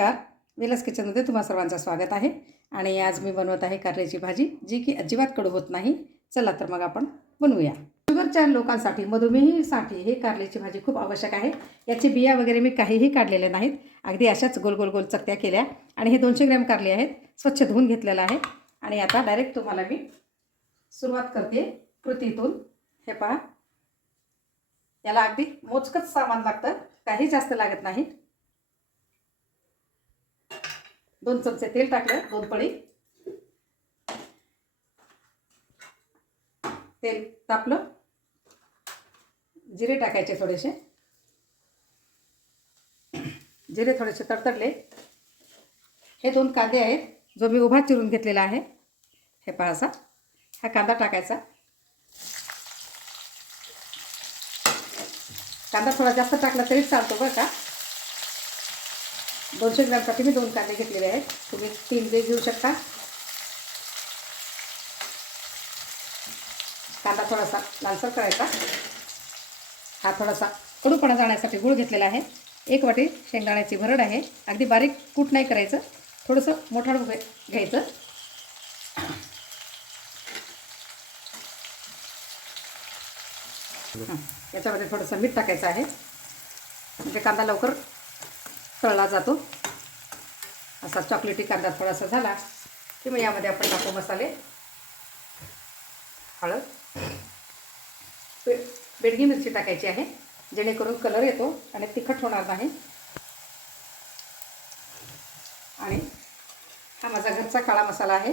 नमस्कार. विलास किचनमध्ये तुम्हा सर्वांचं स्वागत आहे. आणि आज मी बनवत आहे कारल्याची भाजी जी की अजिबात कडू होत नाही. चला तर मग आपण बनवूया. शुगरच्या लोकांसाठी मधुमेहीसाठी हे कारल्याची भाजी खूप आवश्यक आहे. याची बिया वगैरे मी काहीही काढलेल्या नाहीत. अगदी अशाच गोल गोल गोल चकत्या केल्या. आणि हे दोनशे ग्रॅम कारले आहेत. स्वच्छ धुवून घेतलेलं आहे. आणि आता डायरेक्ट तुम्हाला मी सुरुवात करते कृतीतून. हे पहा. याला अगदी मोजकंच सामान लागतं. काही जास्त लागत नाही. दोन चमचे तेल टाकलं दोन पळी. तेल तापलं. जिरे टाकायचे थोडेसे. जिरे थोडेसे तडतडले. हे दोन कांदे आहेत जो मी उभा चिरून घेतलेला आहे. हे पहा हा कांदा टाकायचा. कांदा थोडा जास्त टाकला तरी चालतो बरं का. दोनशे ग्रामसाठी मी दोन कांदे घेतलेले आहेत. तुम्ही तीन जे घेऊ शकता. कांदा थोडासा लालसर करायचा. हा थोडासा कडूपणा जाण्यासाठी गूळ घेतलेला आहे. एक वाटी शेंगदाण्याची भरड आहे. अगदी बारीक कूट नाही करायचं. थोडंसं मोठाड घ्यायचं. याच्यामध्ये थोडंसं मीठ टाकायचं आहे. म्हणजे कांदा लवकर तळला जातो. असा चॉकलेटी कांदा थोडासा झाला की मग यामध्ये आपण टाकू मसाले हळद पे बेडगी मिरची टाकायची आहे जेणेकरून कलर येतो आणि तिखट होणार नाही. आणि हा माझा घरचा काळा मसाला आहे.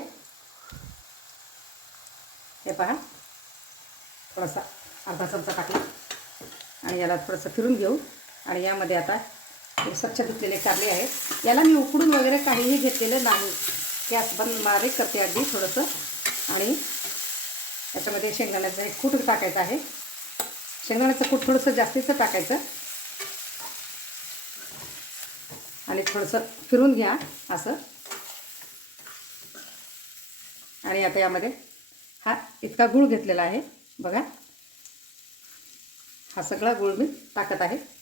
हे पहा. थोडासा अर्धा चमचा टाकला. आणि याला थोडंसं फिरून घेऊ. आणि यामध्ये आता हे स्वच्छ धुतलेले कारले आहेत. याला मी उकडून वगैरे काहीही घेतलेलं नाही. गॅस बंद बारीक करते अगदी थोडंसं. आणि त्याच्यामध्ये शेंगदाण्याचं एक कूट टाकायचं आहे. शेंगदाण्याचं कूट थोडंसं जास्तीचं टाकायचं. आणि थोडंसं फिरून घ्या असं. आणि आता यामध्ये हा इतका गूळ घेतलेला आहे. बघा. हा सगळा गूळ मी टाकत आहे.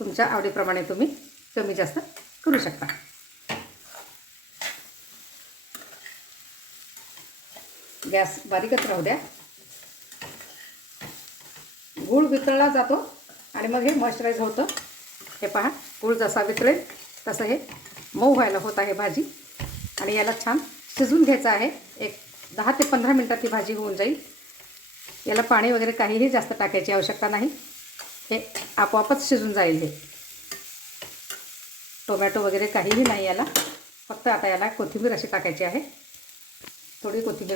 तुमच्या आवडीप्रमाणे तुम्ही कमी जास्त करू शकता. गॅस बारीकच राहू द्या. गूळ वितळला जातो आणि मग हे मॉइश्चराईज होतं. हे पहा गूळ जसा वितळेल तसं हे मऊ व्हायला होत आहे भाजी. आणि याला छान शिजवून घ्यायचं आहे. एक दहा ते पंधरा मिनटात ही भाजी होऊन जाईल. याला पाणी वगैरे काहीही जास्त टाकायची आवश्यकता नाही. हे आपोआपच शिजून जाईल हे. टोमॅटो वगैरे काहीही नाही याला. फक्त आता याला कोथिंबीर अशी टाकायची आहे. थोडी कोथिंबीर